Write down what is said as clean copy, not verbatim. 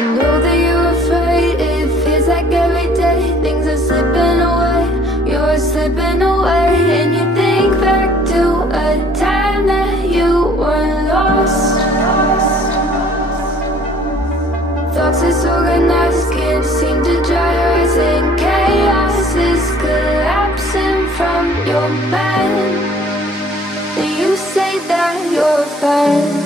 I know that you're afraid. It feels like every day things are slipping away. You're slipping away, and you think back to a time that you were lost. Thoughts disorganized, can't seem to dry your eyes, and chaos is collapsing from your mind. And you say that you're fine.